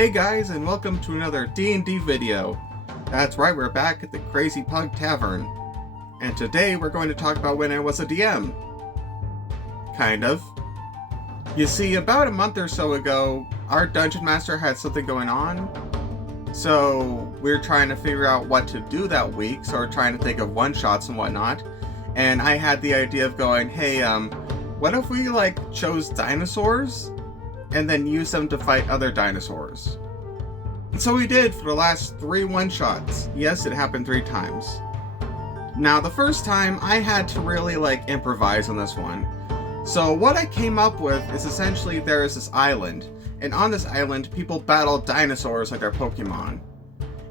Hey guys, and welcome to another D&D video. That's right, we're back at the Crazy Pug Tavern. And today we're going to talk about when I was a DM. Kind of. You see, about a month or so ago, our Dungeon Master had something going on. So we're trying to figure out what to do that week, so we're trying to think of one-shots and whatnot. And I had the idea of going, hey, what if we, chose dinosaurs? And then use them to fight other dinosaurs. And so we did for the last 3 one-shots. Yes, it happened 3 times. Now, the first time, I had to really, improvise on this one. So what I came up with is essentially there is this island, and on this island, people battle dinosaurs like their Pokemon.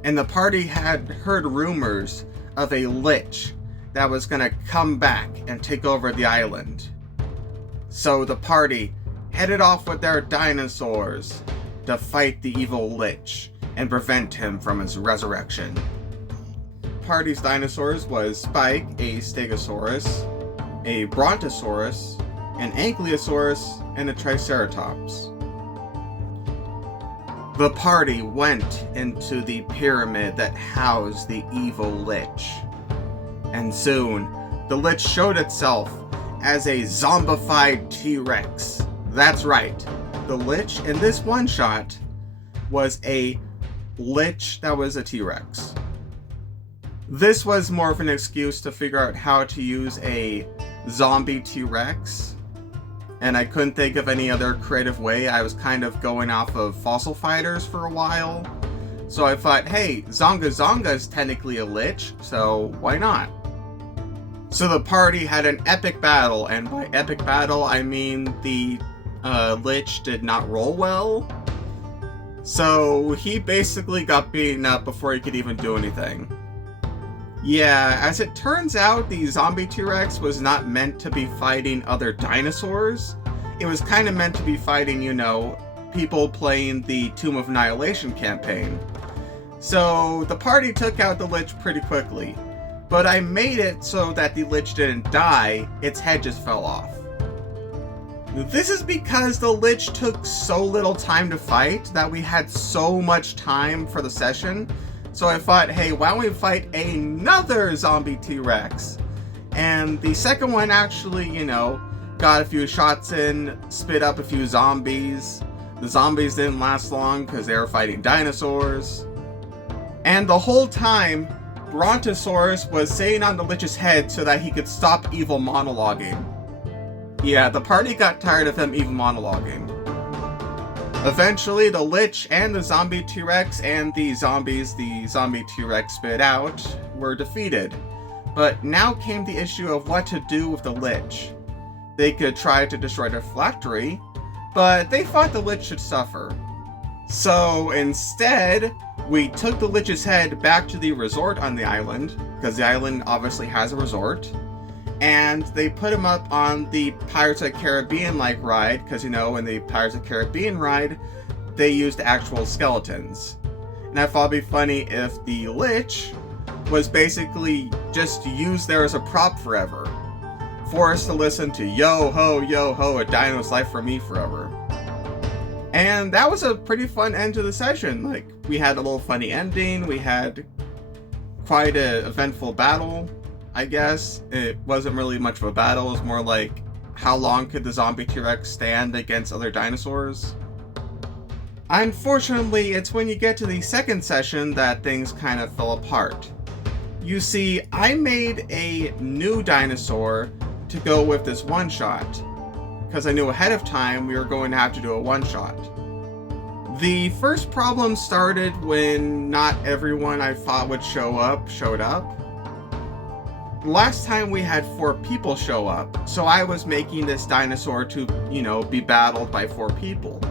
And the party had heard rumors of a lich that was gonna come back and take over the island. So the party headed off with their dinosaurs to fight the evil lich and prevent him from his resurrection. Party's dinosaurs was Spike, a Stegosaurus, a Brontosaurus, an Ankylosaurus, and a Triceratops. The party went into the pyramid that housed the evil lich. And soon, the lich showed itself as a zombified T-Rex. That's right, the lich in this one-shot was a lich that was a T-Rex. This was more of an excuse to figure out how to use a zombie T-Rex, and I couldn't think of any other creative way. I was kind of going off of Fossil Fighters for a while, so I thought, hey, Zonga Zonga is technically a lich, so why not? So the party had an epic battle, and by epic battle I mean the lich did not roll well, so he basically got beaten up before he could even do anything. Yeah, as it turns out, the zombie T-Rex was not meant to be fighting other dinosaurs. It was kind of meant to be fighting, people playing the Tomb of Annihilation campaign. So the party took out the lich pretty quickly, but I made it so that the lich didn't die, its head just fell off. This is because the lich took so little time to fight that we had so much time for the session. So I thought, hey, why don't we fight another zombie T-Rex? And the second one actually, got a few shots in, spit up a few zombies. The zombies didn't last long because they were fighting dinosaurs. And the whole time, Brontosaurus was sitting on the lich's head so that he could stop evil monologuing. Yeah, the party got tired of him even monologuing. Eventually, the lich and the zombie T-Rex and the zombies the zombie T-Rex spit out were defeated. But now came the issue of what to do with the lich. They could try to destroy their phylactery, but they thought the lich should suffer. So instead, we took the lich's head back to the resort on the island, because the island obviously has a resort, and they put him up on the Pirates of the Caribbean-like ride, because, in the Pirates of the Caribbean ride, they used actual skeletons. And I thought it'd be funny if the lich was basically just used there as a prop forever. For us to listen to yo ho, a dino's life for me forever. And that was a pretty fun end to the session. We had a little funny ending, we had quite an eventful battle. I guess it wasn't really much of a battle. It was more like, how long could the zombie T-Rex stand against other dinosaurs? Unfortunately, it's when you get to the second session that things kind of fell apart. You see, I made a new dinosaur to go with this one-shot, because I knew ahead of time we were going to have to do a one-shot. The first problem started when not everyone I thought would show up showed up. Last time we had 4 people show up, so I was making this dinosaur to, be battled by 4 people.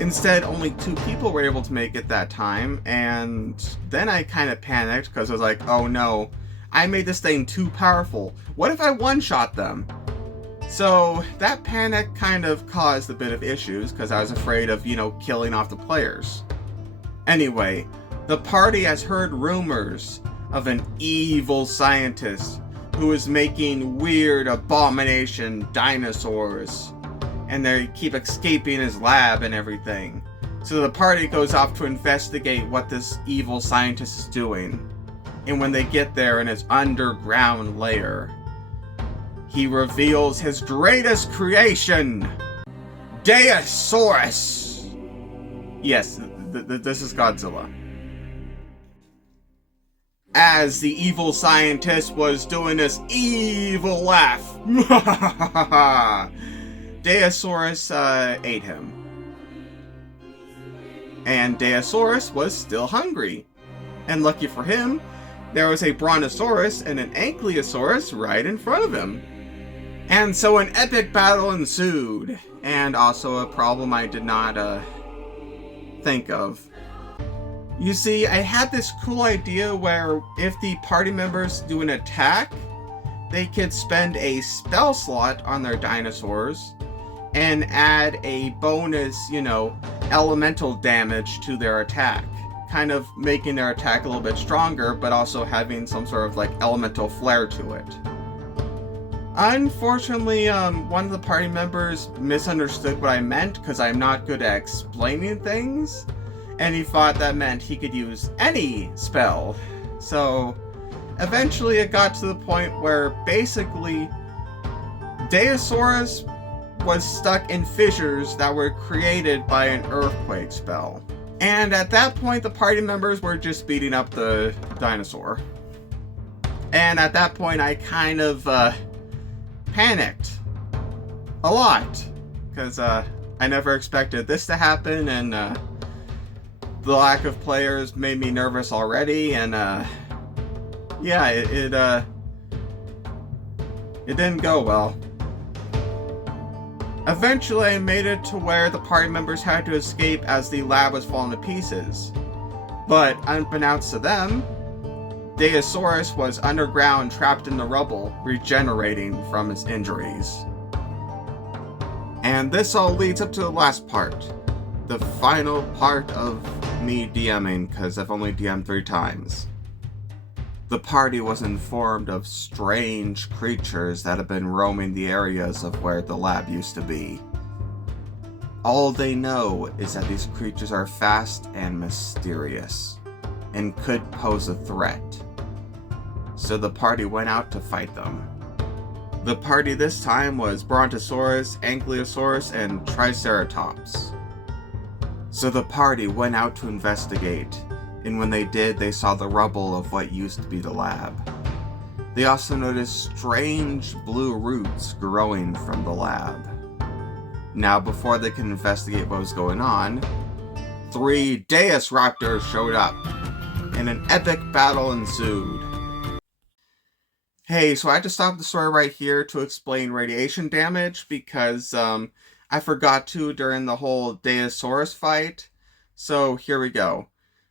Instead, only 2 people were able to make it that time, and then I kind of panicked because I was like, oh no, I made this thing too powerful. What if I one-shot them? So that panic kind of caused a bit of issues because I was afraid of, killing off the players. Anyway, the party has heard rumors of an evil scientist who is making weird abomination dinosaurs, and they keep escaping his lab and everything. So the party goes off to investigate what this evil scientist is doing. And when they get there in his underground lair, he reveals his greatest creation, Daeosaurus! Yes, this is Godzilla. As the evil scientist was doing this evil laugh, Daeosaurus ate him. And Daeosaurus was still hungry. And lucky for him, there was a Brontosaurus and an Ankylosaurus right in front of him. And so an epic battle ensued, and also a problem I did not think of. You see, I had this cool idea where if the party members do an attack, they could spend a spell slot on their dinosaurs and add a bonus, elemental damage to their attack. Kind of making their attack a little bit stronger, but also having some sort of elemental flair to it. Unfortunately, one of the party members misunderstood what I meant because I'm not good at explaining things, and he thought that meant he could use any spell. So eventually it got to the point where basically Daeosaurus was stuck in fissures that were created by an earthquake spell. And at that point, the party members were just beating up the dinosaur. And at that point, I kind of panicked a lot, because I never expected this to happen, and the lack of players made me nervous already, and yeah, it didn't go well. Eventually, I made it to where the party members had to escape as the lab was falling to pieces. But unbeknownst to them, Daeosaurus was underground, trapped in the rubble, regenerating from his injuries. And this all leads up to the last part. The final part of me DMing, because I've only DM'd 3 times. The party was informed of strange creatures that have been roaming the areas of where the lab used to be. All they know is that these creatures are fast and mysterious, and could pose a threat. So the party went out to fight them. The party this time was Brontosaurus, Ankylosaurus, and Triceratops. So the party went out to investigate, and when they did, they saw the rubble of what used to be the lab. They also noticed strange blue roots growing from the lab. Now, before they could investigate what was going on, 3 Daeosaurus showed up, and an epic battle ensued. Hey, so I had to stop the story right here to explain radiation damage, because I forgot to during the whole Daeosaurus fight. So here we go.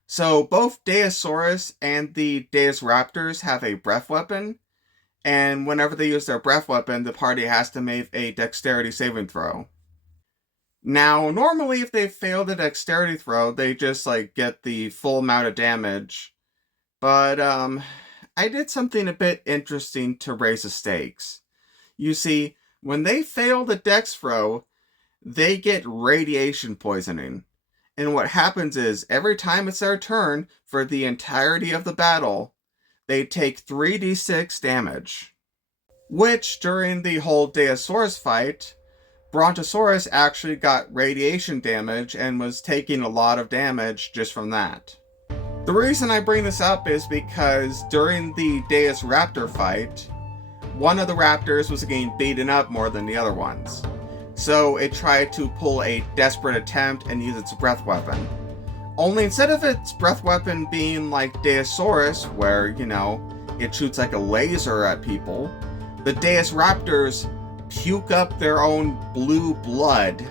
So both Daeosaurus and the Daeosraptors have a breath weapon, and whenever they use their breath weapon, the party has to make a dexterity saving throw. Now, normally if they fail the dexterity throw, they just get the full amount of damage. But I did something a bit interesting to raise the stakes. You see, when they fail the dex throw, they get radiation poisoning. And what happens is, every time it's their turn, for the entirety of the battle, they take 3d6 damage. Which, during the whole Daeosaurus fight, Brontosaurus actually got radiation damage and was taking a lot of damage just from that. The reason I bring this up is because during the Daeosraptor fight, one of the raptors was getting beaten up more than the other ones. So it tried to pull a desperate attempt and use its breath weapon. Only instead of its breath weapon being like Daeosaurus, where, it shoots like a laser at people, the Daeosraptors puke up their own blue blood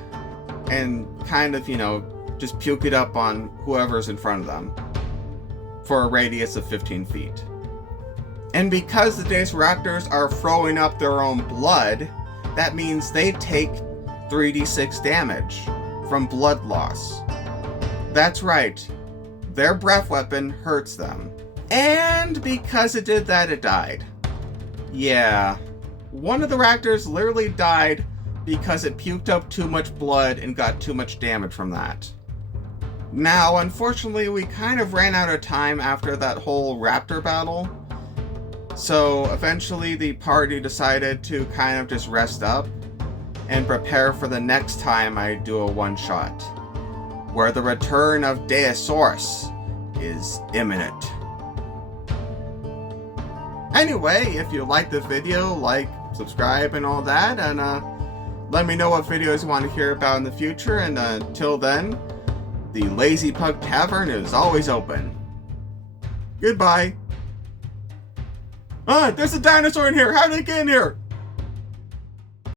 and kind of, just puke it up on whoever's in front of them for a radius of 15 feet. And because the Daeosraptors are throwing up their own blood, that means they take 3d6 damage from blood loss. That's right, their breath weapon hurts them. And because it did that, it died. Yeah, one of the raptors literally died because it puked up too much blood and got too much damage from that. Now, unfortunately, we kind of ran out of time after that whole raptor battle. So eventually the party decided to kind of just rest up and prepare for the next time I do a one-shot, where the return of Deosaurus is imminent. Anyway, if you liked the video, like, subscribe, and all that, and let me know what videos you want to hear about in the future, and until then, the Lazy Pug Tavern is always open. Goodbye. There's a dinosaur in here! How did it get in here?